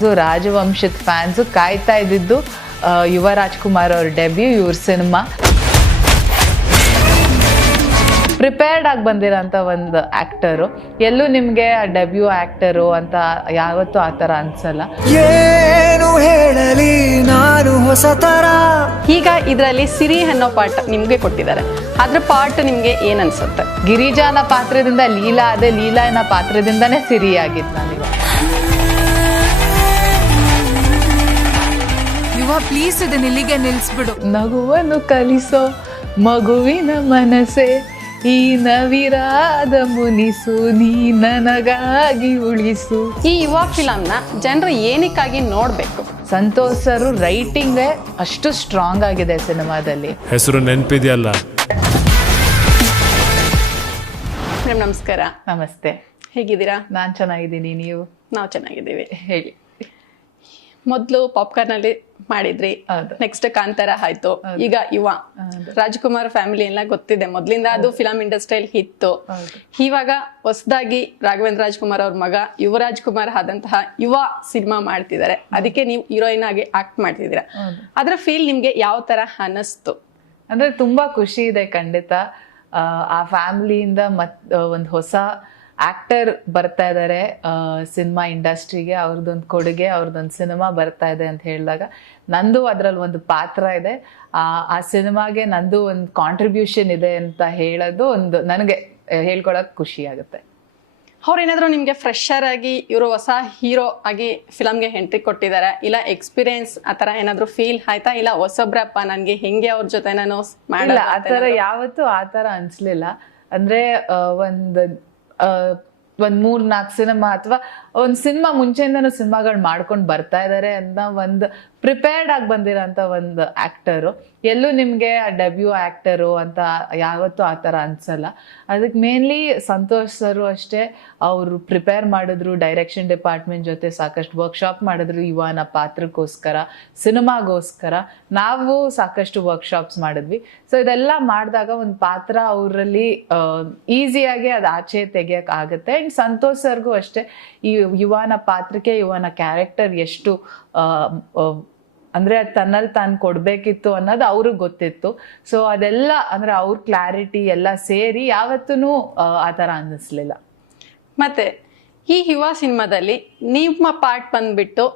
So ರಾಜವಂಶದ fans ಕಾಯ್ತಾ ಇದ್ದಿದ್ದು ಯುವ ರಾಜ್ಕುಮಾರ್ ಅವ್ರ ಡೆಬ್ಯೂ, ಇವ್ರ ಸಿನಿಮಾ. ಪ್ರಿಪೇರ್ಡ್ ಆಗಿ ಬಂದಿರೋಂಥ ಒಂದು ಆ್ಯಕ್ಟರು, ಎಲ್ಲೂ ನಿಮಗೆ ಡೆಬ್ಯೂ ಆ್ಯಕ್ಟರು ಅಂತ ಯಾವತ್ತೂ ಆ ಥರ ಅನ್ಸಲ್ಲ. ಏನು ಹೇಳಲಿ ನಾನು ಹೊಸ ಥರ. ಈಗ ಇದರಲ್ಲಿ ಸಿರಿ ಅನ್ನೋ ಪಾಠ ನಿಮಗೆ ಕೊಟ್ಟಿದ್ದಾರೆ, ಅದ್ರ ಪಾಠ ನಿಮಗೆ ಏನು ಅನ್ಸುತ್ತೆ? ಗಿರಿಜಾನ ಪಾತ್ರದಿಂದ ಲೀಲಾ ಅದೇ, ಲೀಲಾನ ಪಾತ್ರದಿಂದನೇ ಸಿರಿ ಆಗಿದ್ದು ನನಗೆ. ಪ್ಲೀಸ್ ಇದನ್ನ ಇಲ್ಲಿಗೆ ನಿಲ್ಲಿಸ್ಬಿಡು. ನಗುವನ್ನು ಕಲಿಸೋ ಮಗುವಿನ ಮನಸ್ಸೆ, ಈ ನವಿರಾದ ಮುನಿಸು, ನೀ ನನಗಾಗಿ ಉಳಿಸು. ಈ ಯುವ ಫಿಲಮ್ನ ಜನರು ಏನಕ್ಕಾಗಿ ನೋಡಬೇಕು? ಸಂತೋಷ್ ಸರ್ ರೈಟಿಂಗೇ ಅಷ್ಟು ಸ್ಟ್ರಾಂಗ್ ಆಗಿದೆ ಸಿನಿಮಾದಲ್ಲಿ. ಹೆಸರು ನೆನಪಿದೆಯಲ್ಲ. ಮೇಡಮ್ ನಮಸ್ಕಾರ. ನಮಸ್ತೆ. ಹೇಗಿದ್ದೀರಾ? ನಾನು ಚೆನ್ನಾಗಿದ್ದೀನಿ, ನೀವು? ನಾವು ಚೆನ್ನಾಗಿದ್ದೀವಿ. ಹೇಳಿ. ಮೊದಲು ಪಾಪ್ಕಾರ್ನ್ ಅಲ್ಲಿ ಮಾಡಿದ್ರಿ, ನೆಕ್ಸ್ಟ್ ಕಾಂತಾರ ಆಯ್ತು, ಈಗ ಯುವ. ರಾಜ್ಕುಮಾರ್ ಫ್ಯಾಮಿಲಿ ಎಲ್ಲ ಗೊತ್ತಿದೆ ಮೊದ್ಲಿಂದ, ಅದು ಫಿಲಂ ಇಂಡಸ್ಟ್ರಿಯಲ್ಲಿ ಹಿತ್ತು. ಇವಾಗ ಹೊಸದಾಗಿ ರಾಘವೇಂದ್ರ ರಾಜ್ಕುಮಾರ್ ಅವ್ರ ಮಗ ಯುವರಾಜ್ ಕುಮಾರ್ ಆದಂತಹ ಯುವ ಸಿನಿಮಾ ಮಾಡ್ತಿದ್ದಾರೆ, ಅದಕ್ಕೆ ನೀವು ಹೀರೋಯಿನ್ ಆಗಿ ಆಕ್ಟ್ ಮಾಡ್ತಿದ್ದೀರಾ. ಅದ್ರ ಫೀಲ್ ನಿಮ್ಗೆ ಯಾವ ತರ ಅನಿಸ್ತು? ಅಂದ್ರೆ ತುಂಬಾ ಖುಷಿ ಇದೆ ಖಂಡಿತ. ಆ ಫ್ಯಾಮಿಲಿಯಿಂದ ಒಂದು ಹೊಸ ಆಕ್ಟರ್ ಬರ್ತಾ ಇದ್ದಾರೆ ಸಿನಿಮಾ ಇಂಡಸ್ಟ್ರಿಗೆ, ಅವ್ರದ್ದೊಂದು ಕೊಡುಗೆ, ಅವ್ರದ್ದೊಂದು ಸಿನಿಮಾ ಬರ್ತಾ ಇದೆ ಅಂತ ಹೇಳಿದಾಗ ನಂದು ಅದರಲ್ಲಿ ಒಂದು ಪಾತ್ರ ಇದೆ. ಆ ಸಿನಿಮಾಗೆ ನಂದು ಒಂದು ಕಾಂಟ್ರಿಬ್ಯೂಷನ್ ಇದೆ ಅಂತ ಹೇಳೋದು ಒಂದು ನನಗೆ ಹೇಳ್ಕೊಳಕ್ ಖುಷಿ ಆಗುತ್ತೆ. ಅವ್ರೇನಾದ್ರು ನಿಮ್ಗೆ ಫ್ರೆಶರ್ ಆಗಿ ಇವರು ಹೊಸ ಹೀರೋ ಆಗಿ ಫಿಲಮ್ಗೆ ಎಂಟ್ರಿ ಕೊಟ್ಟಿದ್ದಾರೆ, ಇಲ್ಲ ಎಕ್ಸ್ಪೀರಿಯನ್ಸ್ ಆತರ ಏನಾದ್ರು ಫೀಲ್ ಆಯ್ತಾ? ಇಲ್ಲ ಹೊಸೊಬ್ರಪ್ಪ ನನ್ಗೆ ಹೆಂಗೆ ಅವ್ರ ಜೊತೆ ನಾನು ಮಾಡಲ್ಲ, ಆತರ ಯಾವತ್ತೂ ಆತರ ಅನ್ಸ್ಲಿಲ್ಲ. ಅಂದ್ರೆ ಒಂದ್ 3-4 ಸಿನಿಮಾ ಅಥವಾ ಒಂದು ಸಿನಿಮಾ ಮುಂಚೆಯಿಂದನೂ ಸಿನಿಮಾಗಳು ಮಾಡ್ಕೊಂಡು ಬರ್ತಾ ಇದ್ದಾರೆ ಅಂತ ಒಂದು ಪ್ರಿಪೇರ್ಡ್ ಆಗಿ ಬಂದಿರೋಂಥ ಒಂದು ಆ್ಯಕ್ಟರು, ಎಲ್ಲೂ ನಿಮಗೆ ಡೆಬ್ಯೂ ಆ್ಯಕ್ಟರು ಅಂತ ಯಾವತ್ತೂ ಆ ಥರ ಅನ್ಸಲ್ಲ. ಅದಕ್ಕೆ ಮೇನ್ಲಿ ಸಂತೋಷ್ ಸರು ಅಷ್ಟೇ, ಅವರು ಪ್ರಿಪೇರ್ ಮಾಡಿದ್ರು, ಡೈರೆಕ್ಷನ್ ಡಿಪಾರ್ಟ್ಮೆಂಟ್ ಜೊತೆ ಸಾಕಷ್ಟು ವರ್ಕ್ಶಾಪ್ ಮಾಡಿದ್ರು ಯುವನ ಪಾತ್ರಕ್ಕೋಸ್ಕರ, ಸಿನಿಮಾಗೋಸ್ಕರ. ನಾವು ಸಾಕಷ್ಟು ವರ್ಕ್ಶಾಪ್ಸ್ ಮಾಡಿದ್ವಿ. ಸೊ ಇದೆಲ್ಲ ಮಾಡಿದಾಗ ಒಂದು ಪಾತ್ರ ಅವರಲ್ಲಿ ಈಸಿಯಾಗಿ ಅದು ಆಚೆ ತೆಗಿಯಕ್ಕೆ ಆಗುತ್ತೆ. ಆ್ಯಂಡ್ ಸಂತೋಷ್ ಸರ್ಗೂ ಅಷ್ಟೇ, ಈ ಯುವನ ಪಾತ್ರಕ್ಕೆ, ಯುವನ ಕ್ಯಾರೆಕ್ಟರ್ ಎಷ್ಟು ಅಂದ್ರೆ ತನ್ನಲ್ಲಿ ತಾನು ಕೊಡ್ಬೇಕಿತ್ತು ಅನ್ನೋದು ಅವ್ರಿಗೆ ಗೊತ್ತಿತ್ತು. ಸೊ ಅದೆಲ್ಲ ಅಂದ್ರೆ ಅವ್ರ ಕ್ಲಾರಿಟಿ ಎಲ್ಲ ಸೇರಿ ಯಾವತ್ತೂ ಆ ಥರ ಅನ್ನಿಸ್ಲಿಲ್ಲ. ಮತ್ತೆ ಈ ಯುವ ಸಿನಿಮಾದಲ್ಲಿ ನಿಮ್ಮ ಪಾರ್ಟ್ ಬಂದ್ಬಿಟ್ಟು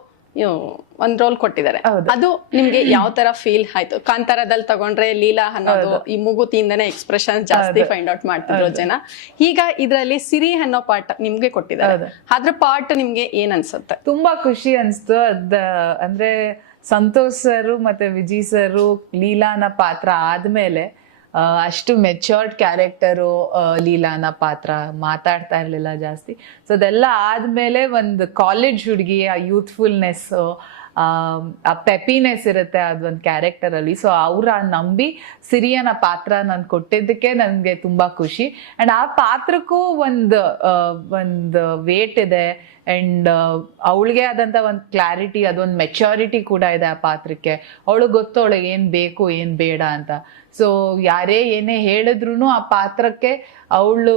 ಒಂದ್ ರೋಲ್ ಕೊಟ್ಟಿದ್ದಾರೆ, ಅದು ನಿಮ್ಗೆ ಯಾವ ತರ ಫೀಲ್ ಆಯ್ತು? ಕಾಂತಾರದಲ್ಲಿ ತಗೊಂಡ್ರೆ ಲೀಲಾ ಅನ್ನೋದು ಈ ಮೂಗುತಿಯಿಂದನೇ ಎಕ್ಸ್ಪ್ರೆಷನ್ ಜಾಸ್ತಿ ಫೈಂಡ್ ಔಟ್ ಮಾಡ್ತಿದ್ರು ಜನ. ಈಗ ಇದ್ರಲ್ಲಿ ಸಿರಿ ಅನ್ನೋ ಪಾರ್ಟ್ ನಿಮ್ಗೆ ಕೊಟ್ಟಿದ್ದಾರೆ, ಅದ್ರ ಪಾರ್ಟ್ ನಿಮ್ಗೆ ಏನ್ ಅನ್ಸುತ್ತೆ? ತುಂಬಾ ಖುಷಿ ಅನ್ಸ್ತು. ಅಂದ್ರೆ ಸಂತೋಷ್ ಸರು ಮತ್ತೆ ವಿಜಯ್ ಸರು ಲೀಲಾನ ಪಾತ್ರ ಆದ್ಮೇಲೆ ಅಷ್ಟು ಮೆಚ್ಯೂರ್ಡ್ ಕ್ಯಾರೆಕ್ಟರು ಲೀಲಾನ ಪಾತ್ರ, ಮಾತಾಡ್ತಾ ಇರ್ಲಿಲ್ಲ ಜಾಸ್ತಿ. ಸೊ ಅದೆಲ್ಲ ಆದ್ಮೇಲೆ ಒಂದು ಕಾಲೇಜ್ ಹುಡುಗಿ ಆ ಯೂತ್ಫುಲ್ನೆಸ್, ಆ ಪೆಪಿನೆಸ್ ಇರುತ್ತೆ ಅದೊಂದು ಕ್ಯಾರೆಕ್ಟರ್ ಅಲ್ಲಿ. ಸೊ ಅವ್ರ ನಂಬಿ ಸಿರಿಯನ ಪಾತ್ರ ನಾನು ಕೊಟ್ಟಿದ್ದಕ್ಕೆ ನನಗೆ ತುಂಬಾ ಖುಷಿ. ಅಂಡ್ ಆ ಪಾತ್ರಕ್ಕೂ ಒಂದು ವೇಟ್ ಇದೆ, ಅಂಡ್ ಅವಳಿಗೆ ಆದಂತ ಒಂದು ಕ್ಲಾರಿಟಿ, ಅದೊಂದು ಮೆಚ್ಯೂರಿಟಿ ಕೂಡ ಇದೆ ಆ ಪಾತ್ರಕ್ಕೆ. ಅವಳಿಗೆ ಗೊತ್ತು ಅವಳಿಗೆ ಏನ್ ಬೇಕು ಏನ್ ಬೇಡ ಅಂತ. ಸೊ ಯಾರೇ ಏನೇ ಹೇಳಿದ್ರು ಆ ಪಾತ್ರಕ್ಕೆ ಅವಳ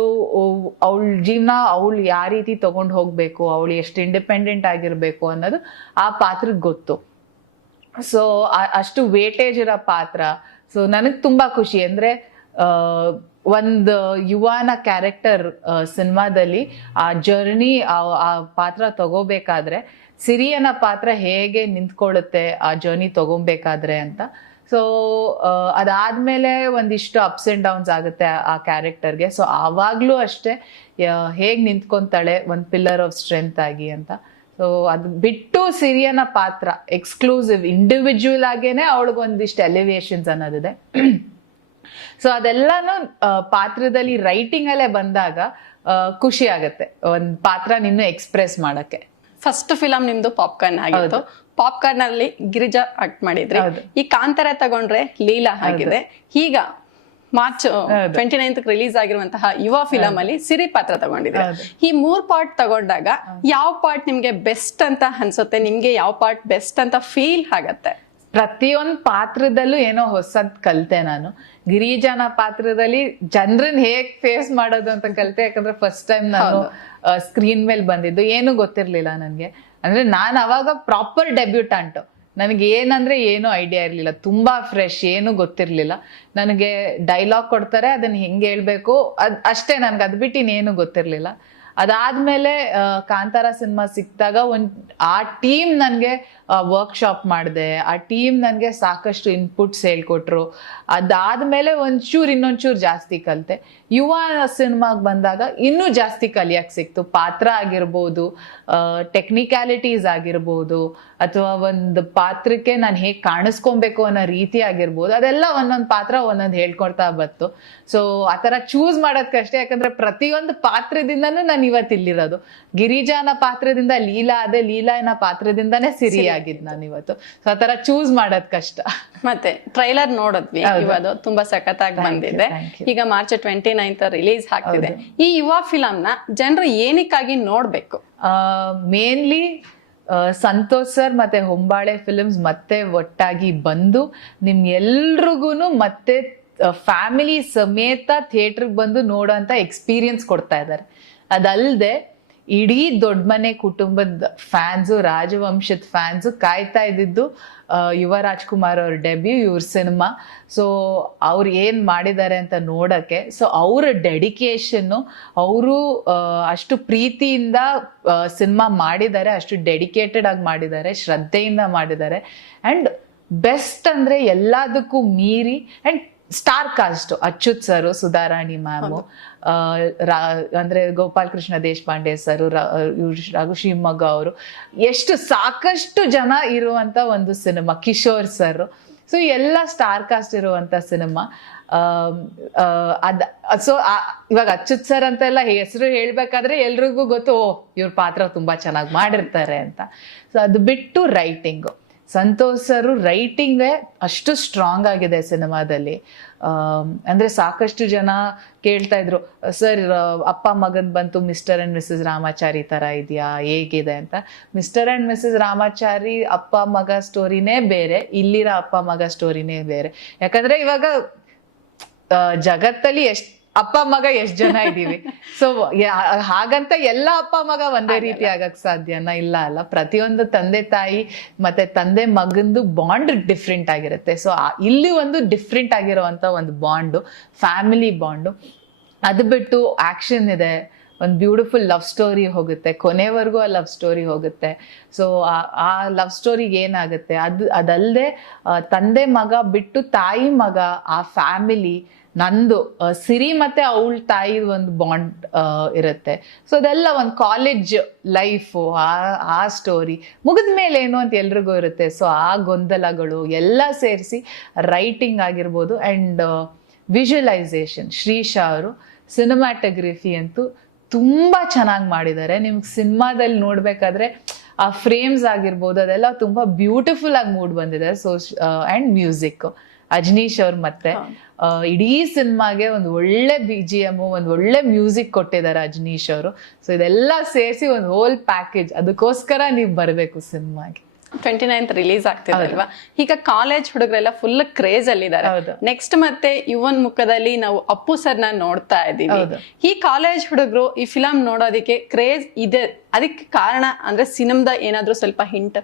ಜೀವನ ಅವಳು ಯಾವ ರೀತಿ ತಗೊಂಡು ಹೋಗ್ಬೇಕು, ಅವಳು ಎಷ್ಟು ಇಂಡಿಪೆಂಡೆಂಟ್ ಆಗಿರ್ಬೇಕು ಅನ್ನೋದು ಆ ಪಾತ್ರಕ್ಕೆ ಗೊತ್ತು. ಸೊ ಅಷ್ಟು ವೇಟೇಜ್ ಇರೋ ಪಾತ್ರ. ಸೊ ನನಗೆ ತುಂಬಾ ಖುಷಿ. ಅಂದ್ರೆ ಒಂದು ಯುವನ ಕ್ಯಾರೆಕ್ಟರ್ ಸಿನಿಮಾದಲ್ಲಿ ಆ ಜರ್ನಿ, ಆ ಪಾತ್ರ ತಗೋಬೇಕಾದ್ರೆ ಸಿರಿಯನ ಪಾತ್ರ ಹೇಗೆ ನಿಂತ್ಕೊಳ್ಳುತ್ತೆ ಆ ಜರ್ನಿ ತಗೋಬೇಕಾದ್ರೆ ಅಂತ. ಸೊ ಅದಾದ್ಮೇಲೆ ಒಂದಿಷ್ಟು ಅಪ್ಸ್ ಅಂಡ್ ಡೌನ್ಸ್ ಆಗುತ್ತೆ ಆ ಕ್ಯಾರೆಕ್ಟರ್ಗೆ. ಸೊ ಆವಾಗ್ಲೂ ಅಷ್ಟೇ ಹೇಗ್ ನಿಂತ್ಕೊಂತಾಳೆ ಒಂದು ಪಿಲ್ಲರ್ ಆಫ್ ಸ್ಟ್ರೆಂತ್ ಆಗಿ ಅಂತ. ಸೊ ಅದು ಬಿಟ್ಟು ಸಿರಿಯನ ಪಾತ್ರ ಎಕ್ಸ್ಕ್ಲೂಸಿವ್ ಇಂಡಿವಿಜುವಲ್ ಆಗೇನೆ ಅವಳಿಗೊಂದಿಷ್ಟು ಎಲಿವೇಶನ್ಸ್ ಅನ್ನೋದಿದೆ. ಸೊ ಅದೆಲ್ಲಾನು ಪಾತ್ರದಲ್ಲಿ ರೈಟಿಂಗ್ ಅಲ್ಲೇ ಬಂದಾಗ ಖುಷಿ ಆಗತ್ತೆ ಒಂದ್ ಪಾತ್ರ ನಿನ್ನ ಎಕ್ಸ್ಪ್ರೆಸ್ ಮಾಡಕ್ಕೆ. ಫಸ್ಟ್ ಫಿಲಂ ನಿಮ್ದು ಪಾಪ್ಕಾರ್ನ್ ಆಗಿತ್ತು. ಪಾಪ್ಕಾರ್ನ್ ಅಲ್ಲಿ ಗಿರಿಜಾ ಆಕ್ಟ್ ಮಾಡಿದ್ರಿ. ಈ ಕಾಂತಾರ ತಗೊಂಡ್ರೆ ಲೀಲಾ ಆಗಿದೆ. ಈಗ ಮಾರ್ಚ್ 29th ರಿಲೀಸ್ ಆಗಿರುವಂತಹ ಯುವ ಫಿಲಂ ಅಲ್ಲಿ ಸಿರಿ ಪಾತ್ರ ತಗೊಂಡಿದ್ರೆ, ಈ 3 ಪಾರ್ಟ್ ತಗೊಂಡಾಗ ಯಾವ ಪಾರ್ಟ್ ನಿಮ್ಗೆ ಬೆಸ್ಟ್ ಅಂತ ಅನ್ಸುತ್ತೆ? ನಿಮ್ಗೆ ಯಾವ ಪಾರ್ಟ್ ಬೆಸ್ಟ್ ಅಂತ ಫೀಲ್ ಆಗತ್ತೆ? ಪ್ರತಿಯೊಂದು ಪಾತ್ರದಲ್ಲೂ ಏನೋ ಹೊಸದ್ ಕಲ್ತೆ ನಾನು. ಗಿರಿಜನ ಪಾತ್ರದಲ್ಲಿ ಜನರನ್ನ ಹೇಗ್ ಫೇಸ್ ಮಾಡೋದು ಅಂತ ಕಲ್ತೆ. ಯಾಕಂದ್ರೆ ಫಸ್ಟ್ ಟೈಮ್ ನಾನು ಸ್ಕ್ರೀನ್ ಮೇಲೆ ಬಂದಿದ್ದು, ಏನು ಗೊತ್ತಿರ್ಲಿಲ್ಲ ನನ್ಗೆ. ಅಂದ್ರೆ ನಾನು ಅವಾಗ ಪ್ರಾಪರ್ ಡೆಬ್ಯೂಟಂಟ್. ನನಗೆ ಏನಂದ್ರೆ ಏನು ಐಡಿಯಾ ಇರ್ಲಿಲ್ಲ, ತುಂಬಾ ಫ್ರೆಶ್, ಏನು ಗೊತ್ತಿರ್ಲಿಲ್ಲ ನನಗೆ. ಡೈಲಾಗ್ ಕೊಡ್ತಾರೆ, ಅದನ್ನ ಹೆಂಗೆ ಹೇಳ್ಬೇಕು ಅಷ್ಟೇ, ನನ್ಗೆ ಅದ್ ಬಿಟ್ಟು ಇನ್ನೇನು ಗೊತ್ತಿರ್ಲಿಲ್ಲ. ಅದಾದ್ಮೇಲೆ ಕಾಂತಾರ ಸಿನಿಮಾ ಸಿಕ್ತಾಗ ಆ ಟೀಮ್ ನನ್ಗೆ ವರ್ಕ್ಶಾಪ್ ಮಾಡಿದೆ. ಆ ಟೀಮ್ ನನ್ಗೆ ಸಾಕಷ್ಟು ಇನ್ಪುಟ್ಸ್ ಹೇಳ್ಕೊಟ್ರು. ಅದಾದ್ಮೇಲೆ ಇನ್ನೊಂಚೂರು ಜಾಸ್ತಿ ಕಲಿತೆ. ಯುವ ಸಿನಿಮಾಗ್ ಬಂದಾಗ ಇನ್ನೂ ಜಾಸ್ತಿ ಕಲಿಯಕ್ ಸಿಕ್ತು. ಪಾತ್ರ ಆಗಿರ್ಬೋದು, ಟೆಕ್ನಿಕ್ಯಾಲಿಟೀಸ್ ಆಗಿರ್ಬೋದು, ಅಥವಾ ಒಂದು ಪಾತ್ರಕ್ಕೆ ನಾನು ಹೇಗೆ ಕಾಣಿಸ್ಕೊಬೇಕು ಅನ್ನೋ ರೀತಿ ಆಗಿರ್ಬೋದು, ಅದೆಲ್ಲ ಒಂದೊಂದು ಪಾತ್ರ ಒಂದೊಂದು ಹೇಳ್ಕೊಡ್ತಾ ಬಂತು. ಸೊ ಆ ಥರ ಚೂಸ್ ಮಾಡೋದಕ್ಕಷ್ಟೇ. ಯಾಕಂದ್ರೆ ಪ್ರತಿಯೊಂದು ಪಾತ್ರದಿಂದನೂ ನಾನು ಇವತ್ತು ಇಲ್ಲಿರೋದು. ಗಿರಿಜಾನ ಪಾತ್ರದಿಂದ ಲೀಲಾ ಅದೇ, ಲೀಲಾನ ಪಾತ್ರದಿಂದಾನೇ ಸಿರಿ ಆಗಿದ್ ನಾನು ಇವತ್ತು. ಸೊ ಆ ತರ ಚೂಸ್ ಮಾಡೋದ್ ಕಷ್ಟ. ಮತ್ತೆ ಟ್ರೈಲರ್ ನೋಡಿದ್ವಿ, ಇವಾಗ ತುಂಬಾ ಸಖತ್ತಾಗಿ ಬಂದಿದೆ. ಈಗ ಮಾರ್ಚ್ 29 ರಿಲೀಸ್ ಆಗ್ತಿದೆ. ಈ ಯುವ ಫಿಲಂ ನ ಜನರು ಏನಕ್ಕಾಗಿ ನೋಡ್ಬೇಕು? ಮೇನ್ಲಿ ಸಂತೋಷ್ ಸರ್ ಮತ್ತೆ ಹೊಂಬಾಳೆ ಫಿಲ್ಮ್ಸ್ ಮತ್ತೆ ಒಟ್ಟಾಗಿ ಬಂದು ನಿಮ್ ಎಲ್ರಿಗೂನು ಮತ್ತೆ ಫ್ಯಾಮಿಲಿ ಸಮೇತ ಥಿಯೇಟರ್ಗೆ ಬಂದು ನೋಡೋಂತ ಎಕ್ಸ್ಪೀರಿಯನ್ಸ್ ಕೊಡ್ತಾ ಇದ್ದಾರೆ. ಅದಲ್ಲದೆ ಇಡೀ ದೊಡ್ಡ ಮನೆ ಕುಟುಂಬದ ಫ್ಯಾನ್ಸು, ರಾಜವಂಶದ ಫ್ಯಾನ್ಸು ಕಾಯ್ತಾ ಇದ್ದಿದ್ದು ಯುವ ರಾಜ್ಕುಮಾರ್ ಅವ್ರ ಡೆಬ್ಯೂ, ಇವ್ರ ಸಿನಿಮಾ. ಸೊ ಅವ್ರು ಏನ್ ಮಾಡಿದ್ದಾರೆ ಅಂತ ನೋಡಕ್ಕೆ. ಸೊ ಅವ್ರ ಡೆಡಿಕೇಶನ್ನು, ಅವರು ಅಷ್ಟು ಪ್ರೀತಿಯಿಂದ ಸಿನಿಮಾ ಮಾಡಿದ್ದಾರೆ, ಅಷ್ಟು ಡೆಡಿಕೇಟೆಡ್ ಆಗಿ ಮಾಡಿದ್ದಾರೆ, ಶ್ರದ್ಧೆಯಿಂದ ಮಾಡಿದ್ದಾರೆ. ಅಂಡ್ ಬೆಸ್ಟ್ ಅಂದ್ರೆ ಎಲ್ಲದಕ್ಕೂ ಮೀರಿ and star cast Achyut sir, Sudharani ma'am, ಅಂದ್ರೆ ಗೋಪಾಲ್ ಕೃಷ್ಣ ದೇಶಪಾಂಡೆ ಸರ್, ರಘು ಶಿವಮೊಗ್ಗ ಅವರು, ಎಷ್ಟು ಸಾಕಷ್ಟು ಜನ ಇರುವಂತ ಒಂದು ಸಿನಿಮಾ. ಕಿಶೋರ್ ಸರ್, ಸೊ ಎಲ್ಲ ಸ್ಟಾರ್ ಕಾಸ್ಟ್ ಇರುವಂತ ಸಿನಿಮಾ. ಸೊ ಇವಾಗ ಅಚ್ಯುತ್ ಸರ್ ಅಂತೆಲ್ಲ ಹೆಸರು ಹೇಳ್ಬೇಕಾದ್ರೆ ಎಲ್ರಿಗೂ ಗೊತ್ತು, ಇವ್ರ ಪಾತ್ರ ತುಂಬಾ ಚೆನ್ನಾಗಿ ಮಾಡಿರ್ತಾರೆ ಅಂತ. ಸೊ ಅದು ಬಿಟ್ಟು ರೈಟಿಂಗು, ಸಂತೋಷ್ ಸರ್ ರೈಟಿಂಗೇ ಅಷ್ಟು ಸ್ಟ್ರಾಂಗ್ ಆಗಿದೆ ಸಿನಿಮಾದಲ್ಲಿ. ಅಂದ್ರೆ ಸಾಕಷ್ಟು ಜನ ಕೇಳ್ತಾ ಇದ್ರು, ಸರ್ ಅಪ್ಪ ಮಗನ್ ಬಂತು ಮಿಸ್ಟರ್ ಅಂಡ್ ಮಿಸಸ್ ರಾಮಾಚಾರಿ ತರ ಇದೆಯಾ, ಹೇಗಿದೆ ಅಂತ. ಮಿಸ್ಟರ್ ಅಂಡ್ ಮಿಸಸ್ ರಾಮಾಚಾರಿ ಅಪ್ಪ ಮಗ ಸ್ಟೋರಿನೇ ಬೇರೆ, ಇಲ್ಲಿರೋ ಅಪ್ಪ ಮಗ ಸ್ಟೋರಿನೇ ಬೇರೆ. ಯಾಕಂದ್ರೆ ಇವಾಗ ಜಗತ್ತಲ್ಲಿ ಅಪ್ಪ ಮಗ ಎಷ್ಟ್ ಜನ ಇದೀವಿ. ಸೊ ಹಾಗಂತ ಎಲ್ಲ ಅಪ್ಪ ಮಗ ಒಂದೇ ರೀತಿ ಆಗಕ್ ಸಾಧ್ಯನಾ? ಇಲ್ಲ ಅಲ್ಲ. ಪ್ರತಿಯೊಂದು ತಂದೆ ತಾಯಿ ಮತ್ತೆ ತಂದೆ ಮಗಂದು ಬಾಂಡ್ ಡಿಫ್ರೆಂಟ್ ಆಗಿರುತ್ತೆ. ಸೊ ಇಲ್ಲಿ ಒಂದು ಡಿಫ್ರೆಂಟ್ ಆಗಿರುವಂತ ಒಂದು ಬಾಂಡು, ಫ್ಯಾಮಿಲಿ ಬಾಂಡು. ಅದು ಬಿಟ್ಟು ಆಕ್ಷನ್ ಇದೆ, ಒಂದು ಬ್ಯೂಟಿಫುಲ್ ಲವ್ ಸ್ಟೋರಿ ಹೋಗುತ್ತೆ, ಕೊನೆವರೆಗೂ ಆ ಲವ್ ಸ್ಟೋರಿ ಹೋಗುತ್ತೆ. ಸೊ ಆ ಲವ್ ಸ್ಟೋರಿಗೆ ಏನಾಗುತ್ತೆ, ಅದಲ್ಲದೆ ತಂದೆ ಮಗ ಬಿಟ್ಟು ತಾಯಿ ಮಗ, ಆ ಫ್ಯಾಮಿಲಿ, ನಂದು ಸಿರಿ ಮತ್ತೆ ಅವಳ ತಾಯಿ ಒಂದು ಬಾಂಡ್ ಇರುತ್ತೆ. ಸೊ ಅದೆಲ್ಲ ಒಂದು ಕಾಲೇಜ್ ಲೈಫು, ಆ ಸ್ಟೋರಿ ಮುಗಿದ ಮೇಲೆ ಏನು ಅಂತ ಎಲ್ರಿಗೂ ಇರುತ್ತೆ. ಸೊ ಆ ಗೊಂದಲಗಳು ಎಲ್ಲ ಸೇರಿಸಿ ರೈಟಿಂಗ್ ಆಗಿರ್ಬೋದು ಅಂಡ್ ವಿಜುವಲೈಸೇಷನ್, ಶ್ರೀಶಾ ಅವರು ಸಿನಿಮ್ಯಾಟೋಗ್ರಫಿ ಅಂತೂ ತುಂಬಾ ಚೆನ್ನಾಗಿ ಮಾಡಿದ್ದಾರೆ. ನಿಮ್ಗೆ ಸಿನಿಮಾದಲ್ಲಿ ನೋಡ್ಬೇಕಾದ್ರೆ ಆ ಫ್ರೇಮ್ಸ್ ಆಗಿರ್ಬೋದು, ಅದೆಲ್ಲ ತುಂಬಾ ಬ್ಯೂಟಿಫುಲ್ ಆಗಿ ಮೂಡ್ ಬಂದಿದೆ. ಸೊ ಅಂಡ್ ಮ್ಯೂಸಿಕ್, ಅಜ್ನೀಶ್ ಅವ್ರು ಮತ್ತೆ ಇಡೀ ಸಿನಿಮಾಗೆ ಒಂದು ಒಳ್ಳೆ BGM, ಒಂದು ಒಳ್ಳೆ ಮ್ಯೂಸಿಕ್ ಕೊಟ್ಟಿದ್ದಾರೆ ಅಜ್ನೀಶ್ ಅವರು. ಸೊ ಇದೆಲ್ಲ ಸೇರಿಸಿ ಒಂದು ಹೋಲ್ ಪ್ಯಾಕೇಜ್. ಅದಕ್ಕೋಸ್ಕರ ನೀವು ಬರಬೇಕು ಸಿನಿಮಾಗೆ. 29th ರಿಲೀಸ್ ಆಗ್ತಿದೆ. ಈಗ ಕಾಲೇಜ್ ಹುಡುಗರೆಲ್ಲ ಫುಲ್ ಕ್ರೇಜ್ ಅಲ್ಲಿ ಇದ್ದಾರೆ. ನೆಕ್ಸ್ಟ್ ಮತ್ತೆ ಯುವನ್ ಮುಖದಲ್ಲಿ ನಾವು ಅಪ್ಪು ಸರ್ನ ನೋಡ್ತಾ ಇದೀವಿ. ಈ ಕಾಲೇಜ್ ಹುಡುಗರು ಈ ಫಿಲಂ ನೋಡೋದಕ್ಕೆ ಕ್ರೇಜ್ ಇದೆ, ಅದಕ್ಕೆ ಕಾರಣ ಅಂದ್ರೆ ಸಿನಿಮಾದ ಏನಾದ್ರು ಸ್ವಲ್ಪ ಹಿಂಟ್?